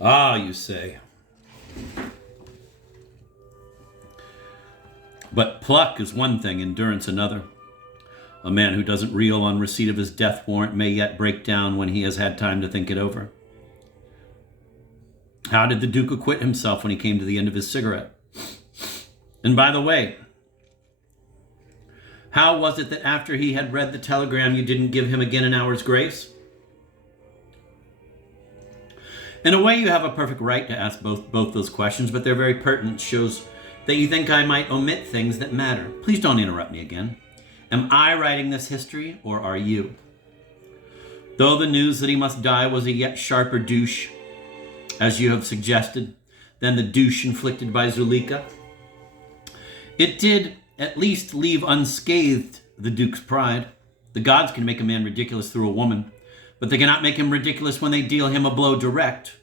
Ah, you say. But pluck is one thing, endurance another. A man who doesn't reel on receipt of his death warrant may yet break down when he has had time to think it over. How did the Duke acquit himself when he came to the end of his cigarette? And by the way, how was it that after he had read the telegram, you didn't give him again an hour's grace? In a way, you have a perfect right to ask both those questions, but they're very pertinent. Shows that you think I might omit things that matter. Please don't interrupt me again. Am I writing this history, or are you? Though the news that he must die was a yet sharper douche, as you have suggested, than the douche inflicted by Zuleika, it did at least leave unscathed the Duke's pride. The gods can make a man ridiculous through a woman, but they cannot make him ridiculous when they deal him a blow direct.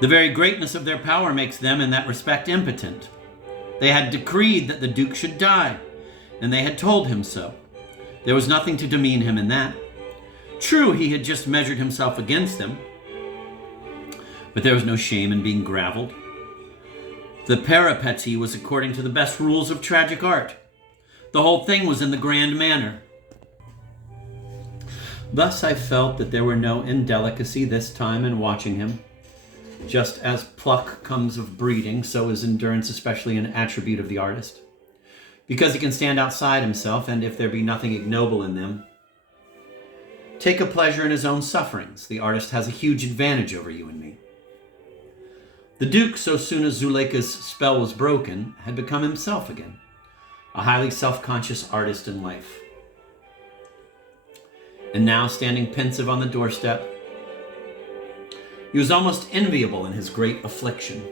The very greatness of their power makes them, in that respect, impotent. They had decreed that the Duke should die, and they had told him so. There was nothing to demean him in that. True, he had just measured himself against them, but there was no shame in being gravelled. The peripety was according to the best rules of tragic art. The whole thing was in the grand manner. Thus I felt that there were no indelicacy this time in watching him. Just as pluck comes of breeding, so is endurance especially an attribute of the artist. Because he can stand outside himself, and if there be nothing ignoble in them, take a pleasure in his own sufferings, the artist has a huge advantage over you and me. The Duke, so soon as Zuleika's spell was broken, had become himself again, a highly self-conscious artist in life. And now, standing pensive on the doorstep, he was almost enviable in his great affliction.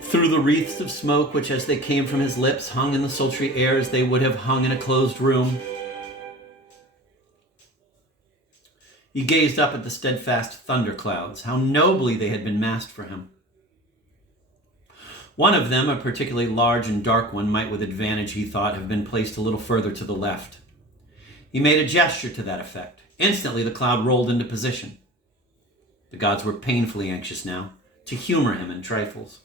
Through the wreaths of smoke which, as they came from his lips, hung in the sultry air as they would have hung in a closed room, he gazed up at the steadfast thunderclouds. How nobly they had been massed for him. One of them, a particularly large and dark one, might with advantage, he thought, have been placed a little further to the left. He made a gesture to that effect. Instantly the cloud rolled into position. The gods were painfully anxious now to humor him in trifles.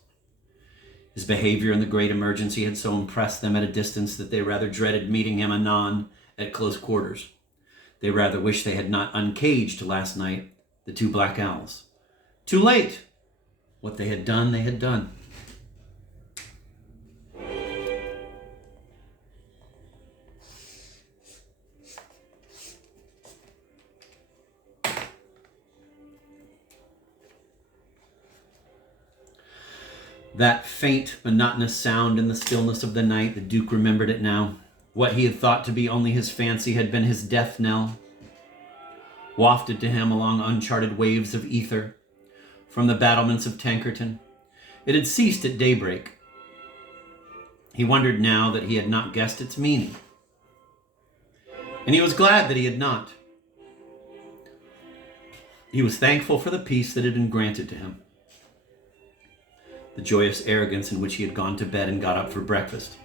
His behavior in the great emergency had so impressed them at a distance that they rather dreaded meeting him anon at close quarters. They rather wished they had not uncaged last night the two black owls. Too late! What they had done, they had done. That faint, monotonous sound in the stillness of the night, the Duke remembered it now. What he had thought to be only his fancy had been his death knell, wafted to him along uncharted waves of ether from the battlements of Tankerton. It had ceased at daybreak. He wondered now that he had not guessed its meaning. And he was glad that he had not. He was thankful for the peace that had been granted to him, the joyous arrogance in which he had gone to bed and got up for breakfast.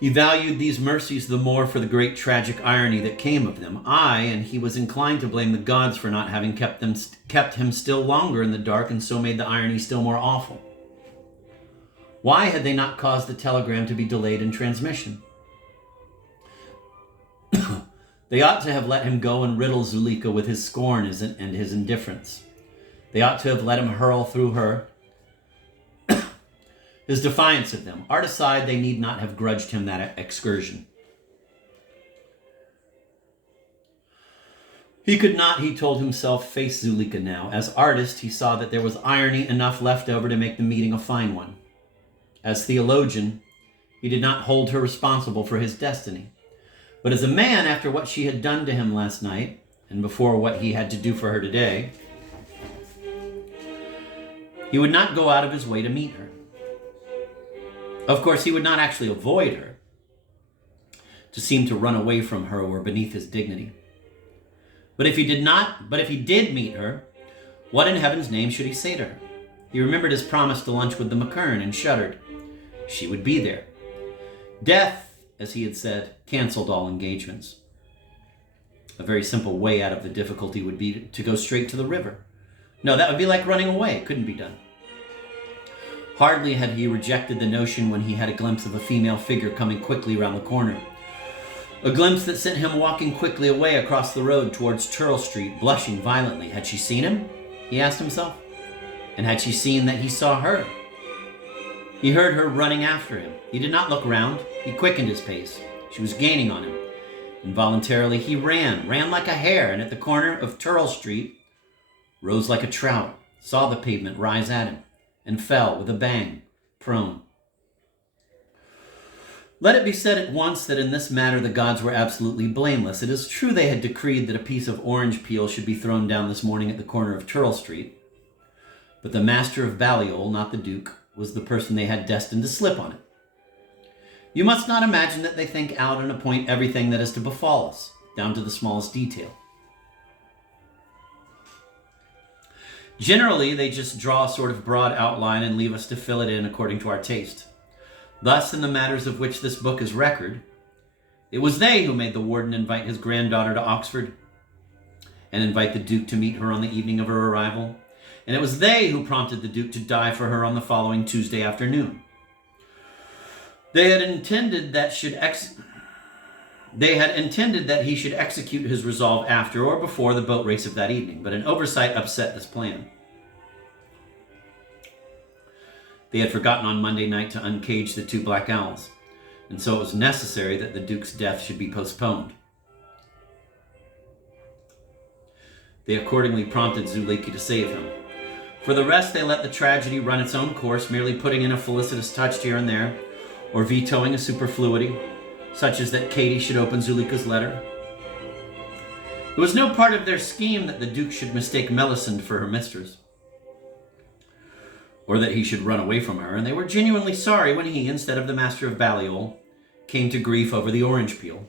He valued these mercies the more for the great tragic irony that came of them. And he was inclined to blame the gods for not having kept him still longer in the dark, and so made the irony still more awful. Why had they not caused the telegram to be delayed in transmission? They ought to have let him go and riddle Zuleika with his scorn and his indifference. They ought to have let him hurl through her his defiance of them. Art aside, they need not have grudged him that excursion. He could not, he told himself, face Zuleika now. As artist, he saw that there was irony enough left over to make the meeting a fine one. As theologian, he did not hold her responsible for his destiny. But as a man, after what she had done to him last night, and before what he had to do for her today, he would not go out of his way to meet her. Of course, he would not actually avoid her. To seem to run away from her were beneath his dignity. But if he did meet her, what in heaven's name should he say to her? He remembered his promise to lunch with the McKern and shuddered. She would be there. Death, as he had said, canceled all engagements. A very simple way out of the difficulty would be to go straight to the river. No, that would be like running away. It couldn't be done. Hardly had he rejected the notion when he had a glimpse of a female figure coming quickly round the corner. A glimpse that sent him walking quickly away across the road towards Turl Street, blushing violently. Had she seen him? He asked himself. And had she seen that he saw her? He heard her running after him. He did not look round. He quickened his pace. She was gaining on him. Involuntarily he ran like a hare, and at the corner of Turl Street, rose like a trout, saw the pavement rise at him, and fell with a bang, prone. Let it be said at once that in this matter the gods were absolutely blameless. It is true they had decreed that a piece of orange peel should be thrown down this morning at the corner of Turl Street, but the master of Balliol, not the Duke, was the person they had destined to slip on it. You must not imagine that they think out and appoint everything that is to befall us, down to the smallest detail. Generally, they just draw a sort of broad outline and leave us to fill it in according to our taste. Thus, in the matters of which this book is record, it was they who made the warden invite his granddaughter to Oxford, and invite the Duke to meet her on the evening of her arrival, and it was they who prompted the Duke to die for her on the following Tuesday afternoon. They had intended that he should execute his resolve after or before the boat race of that evening, but an oversight upset this plan. They had forgotten on Monday night to uncage the two black owls, and so it was necessary that the Duke's death should be postponed. They accordingly prompted Zuleika to save him. For the rest, they let the tragedy run its own course, merely putting in a felicitous touch here and there, or vetoing a superfluity, such as that Katie should open Zuleika's letter. It was no part of their scheme that the Duke should mistake Melisande for her mistress, or that he should run away from her, and they were genuinely sorry when he, instead of the master of Balliol, came to grief over the orange peel.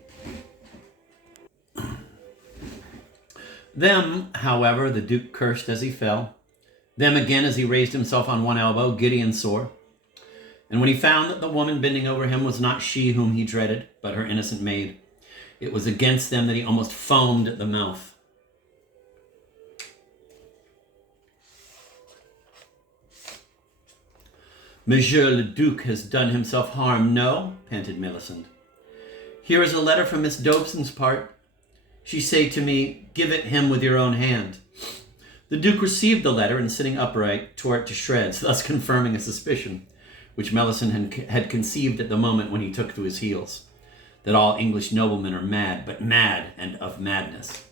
Them, however, the Duke cursed as he fell. Them again as he raised himself on one elbow, giddy and sore. And when he found that the woman bending over him was not she whom he dreaded, but her innocent maid, it was against them that he almost foamed at the mouth. Monsieur le Duc has done himself harm, no? Panted Melisande. Here is a letter from Miss Dobson's part. She say to me, give it him with your own hand. The Duke received the letter and sitting upright tore it to shreds, thus confirming a suspicion which Melisande had conceived at the moment when he took to his heels, that all English noblemen are mad, but mad and of madness.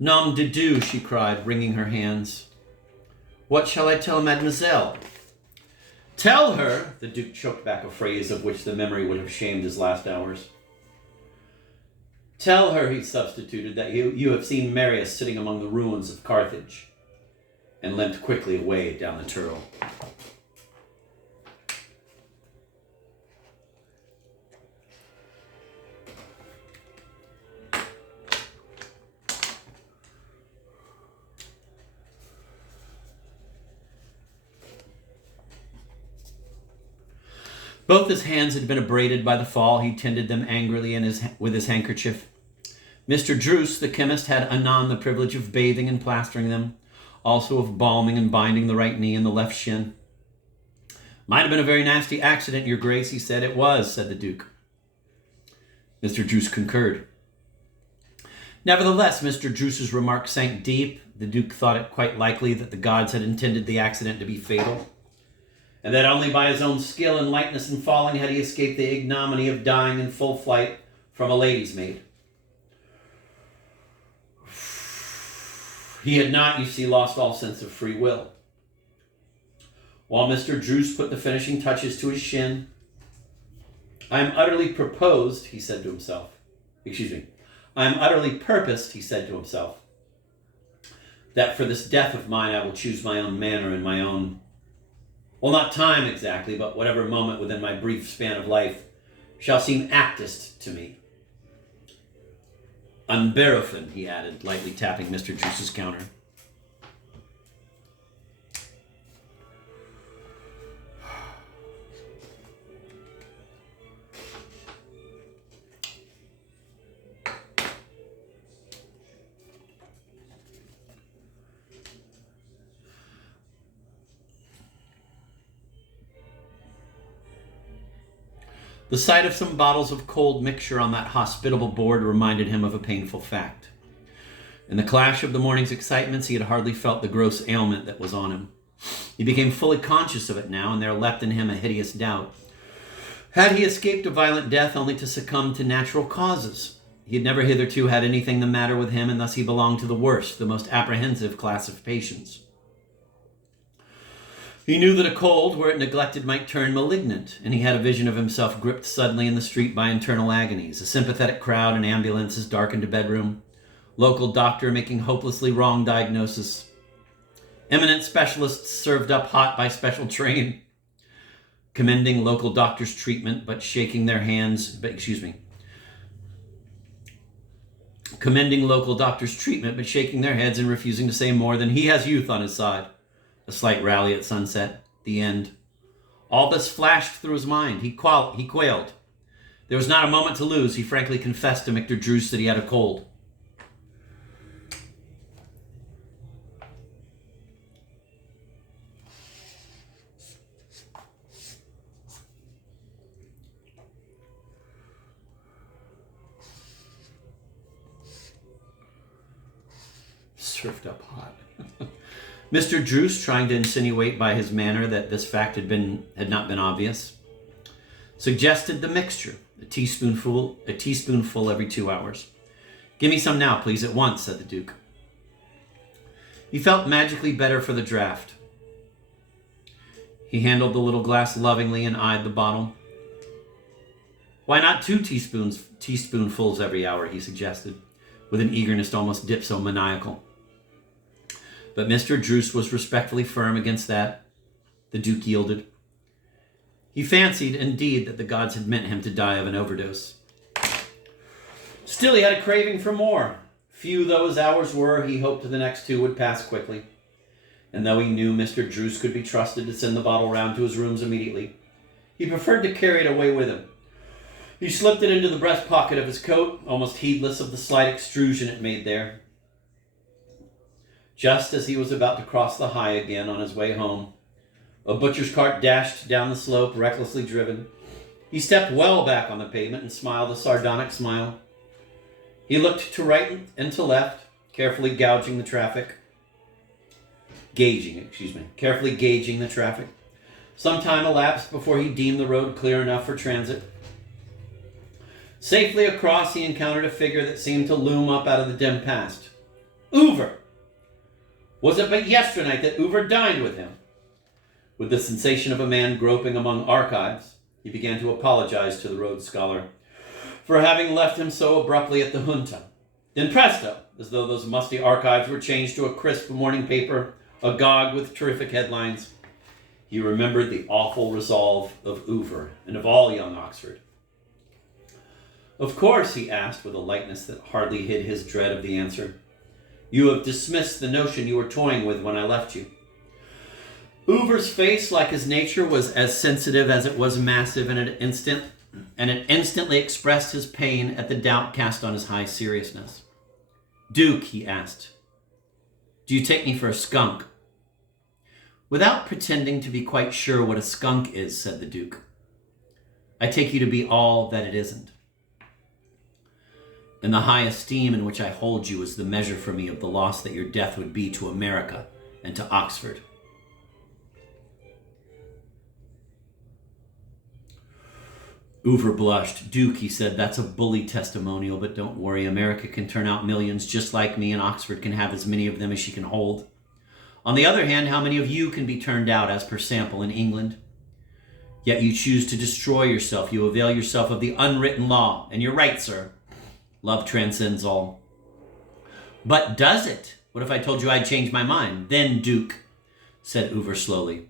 Nom de Dieu, she cried, wringing her hands. What shall I tell mademoiselle? Tell her, the Duke choked back a phrase of which the memory would have shamed his last hours. Tell her, he substituted, that you have seen Marius sitting among the ruins of Carthage, and limped quickly away down the Turl. Both his hands had been abraded by the fall. He tended them angrily with his handkerchief. Mr. Druce, the chemist, had anon the privilege of bathing and plastering them, also of balming and binding the right knee and the left shin. Might have been a very nasty accident, your grace, he said. It was, said the Duke. Mr. Druce concurred. Nevertheless, Mr. Druce's remark sank deep. The Duke thought it quite likely that the gods had intended the accident to be fatal, and that only by his own skill and lightness in falling had he escaped the ignominy of dying in full flight from a lady's maid. He had not, you see, lost all sense of free will. While Mr. Druce put the finishing touches to his shin, I am utterly proposed, he said to himself. I am utterly purposed, he said to himself, that for this death of mine I will choose my own manner and my own, well, not time exactly, but whatever moment within my brief span of life shall seem aptest to me. Unberufen, he added, lightly tapping Mr. Druce's counter. The sight of some bottles of cold mixture on that hospitable board reminded him of a painful fact. In the clash of the morning's excitements, he had hardly felt the gross ailment that was on him. He became fully conscious of it now, and there leapt in him a hideous doubt. Had he escaped a violent death only to succumb to natural causes? He had never hitherto had anything the matter with him, and thus he belonged to the worst, the most apprehensive class of patients. He knew that a cold, were it neglected, might turn malignant, and he had a vision of himself gripped suddenly in the street by internal agonies, a sympathetic crowd and ambulances darkened a bedroom, local doctor making hopelessly wrong diagnosis, eminent specialists served up hot by special train, commending local doctor's treatment but shaking their hands, commending local doctor's treatment but shaking their heads and refusing to say more than he has youth on his side. A slight rally at sunset. The end. All this flashed through his mind. He quailed. There was not a moment to lose. He frankly confessed to Mr. Druce that he had a cold. Served up hot. Mr. Druce, trying to insinuate by his manner that this fact had not been obvious, suggested the mixture, a teaspoonful every 2 hours. "Give me some now, please, at once," said the Duke. He felt magically better for the draught. He handled the little glass lovingly and eyed the bottle. "Why not 2 teaspoonfuls every hour?" he suggested, with an eagerness almost dipsomaniacal. But Mr. Druce was respectfully firm against that. The Duke yielded. He fancied, indeed, that the gods had meant him to die of an overdose. Still, he had a craving for more. Few though his hours were, he hoped the next 2 would pass quickly. And though he knew Mr. Druce could be trusted to send the bottle round to his rooms immediately, he preferred to carry it away with him. He slipped it into the breast pocket of his coat, almost heedless of the slight extrusion it made there. Just as he was about to cross the high again on his way home, a butcher's cart dashed down the slope, recklessly driven. He stepped well back on the pavement and smiled a sardonic smile. He looked to right and to left, carefully gauging the traffic. Carefully gauging the traffic. Some time elapsed before he deemed the road clear enough for transit. Safely across, he encountered a figure that seemed to loom up out of the dim past. Hoover! Was it but yesternight that Hoover dined with him? With the sensation of a man groping among archives, he began to apologize to the Rhodes Scholar for having left him so abruptly at the Junta. Then presto, as though those musty archives were changed to a crisp morning paper, agog with terrific headlines, he remembered the awful resolve of Hoover and of all young Oxford. "Of course," he asked with a lightness that hardly hid his dread of the answer, "you have dismissed the notion you were toying with when I left you." Hoover's face, like his nature, was as sensitive as it was massive, and it instantly expressed his pain at the doubt cast on his high seriousness. "Duke," he asked, "do you take me for a skunk?" "Without pretending to be quite sure what a skunk is," said the Duke, "I take you to be all that it isn't. And the high esteem in which I hold you is the measure for me of the loss that your death would be to America and to Oxford." Hoover blushed. "Duke," he said, "that's a bully testimonial, but don't worry. America can turn out millions just like me, and Oxford can have as many of them as she can hold. On the other hand, how many of you can be turned out as per sample in England? Yet you choose to destroy yourself. You avail yourself of the unwritten law, and you're right, sir. Love transcends all." "But does it? What if I told you I'd changed my mind?" "Then, Duke," said Hoover slowly,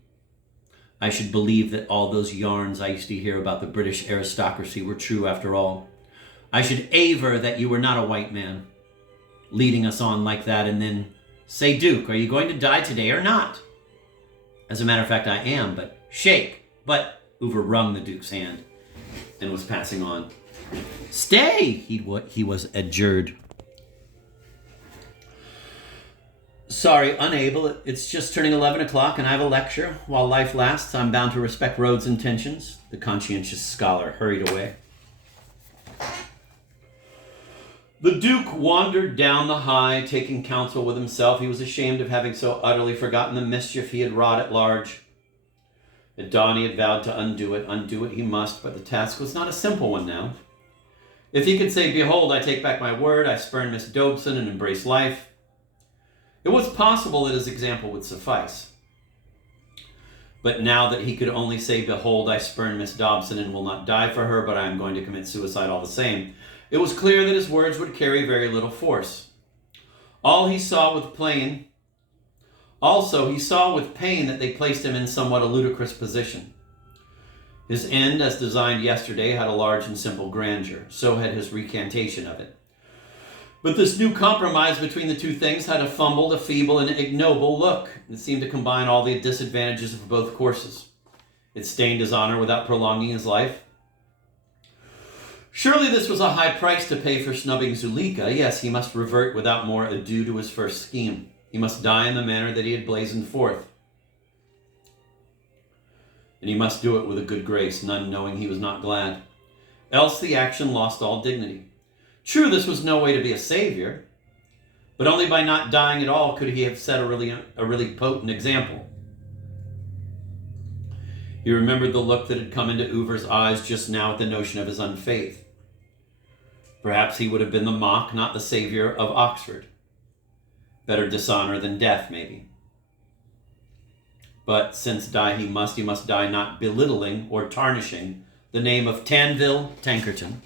"I should believe that all those yarns I used to hear about the British aristocracy were true after all. I should aver that you were not a white man, leading us on like that, and then say, 'Duke, are you going to die today or not?' As a matter of fact, I am, but shake." "But," Hoover wrung the Duke's hand and was passing on. "Stay," he was adjured. Sorry, unable. It's just turning 11 o'clock and I have a lecture. While life lasts, I'm bound to respect Rhodes' intentions. The conscientious scholar hurried away. The Duke wandered down the high, taking counsel with himself. He was ashamed of having so utterly forgotten the mischief he had wrought at large. At dawn he had vowed to undo it. Undo it he must, but the task was not a simple one now. If he could say, "Behold, I take back my word, I spurn Miss Dobson and embrace life," it was possible that his example would suffice. But now that he could only say, "Behold, I spurn Miss Dobson and will not die for her, but I am going to commit suicide all the same," it was clear that his words would carry very little force. He saw with pain that they placed him in somewhat a ludicrous position. His end, as designed yesterday, had a large and simple grandeur. So had his recantation of it. But this new compromise between the two things had a fumbled, a feeble, and ignoble look. It seemed to combine all the disadvantages of both courses. It stained his honor without prolonging his life. Surely this was a high price to pay for snubbing Zuleika. Yes, he must revert without more ado to his first scheme. He must die in the manner that he had blazoned forth. And he must do it with a good grace, none knowing he was not glad. Else the action lost all dignity. True, this was no way to be a savior, but only by not dying at all could he have set a really potent example. He remembered the look that had come into Hoover's eyes just now at the notion of his unfaith. Perhaps he would have been the mock, not the savior of Oxford. Better dishonor than death, maybe. But since die he must die not belittling or tarnishing the name of Tanville Tankerton.